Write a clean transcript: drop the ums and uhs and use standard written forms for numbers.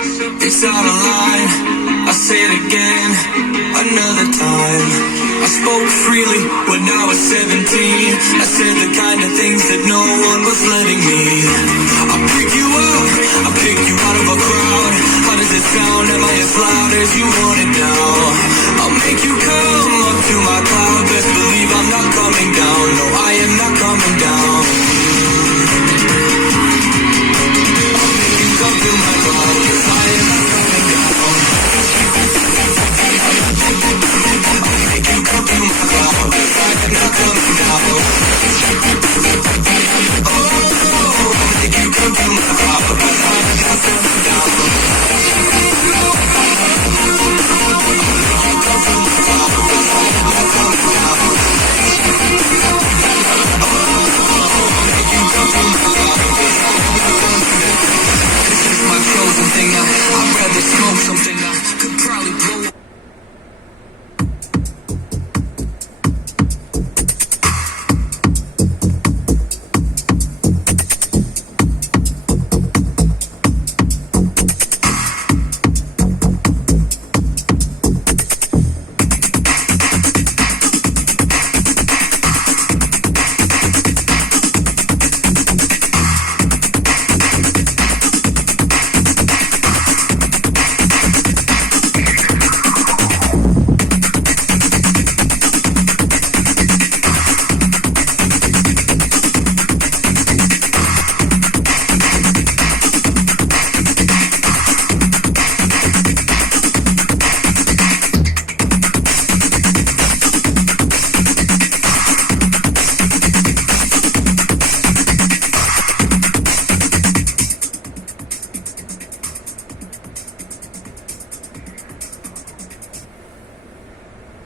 It's out of line, I say it again, another time. I spoke freely when I was 17. I said the kind of things that no one was letting me. I'll pick you up, I'll pick you out of a crowd. How does it sound? Am I as loud as you want it now? I'll make you come up to my cloud. Best believe I'm not coming down. No, I am not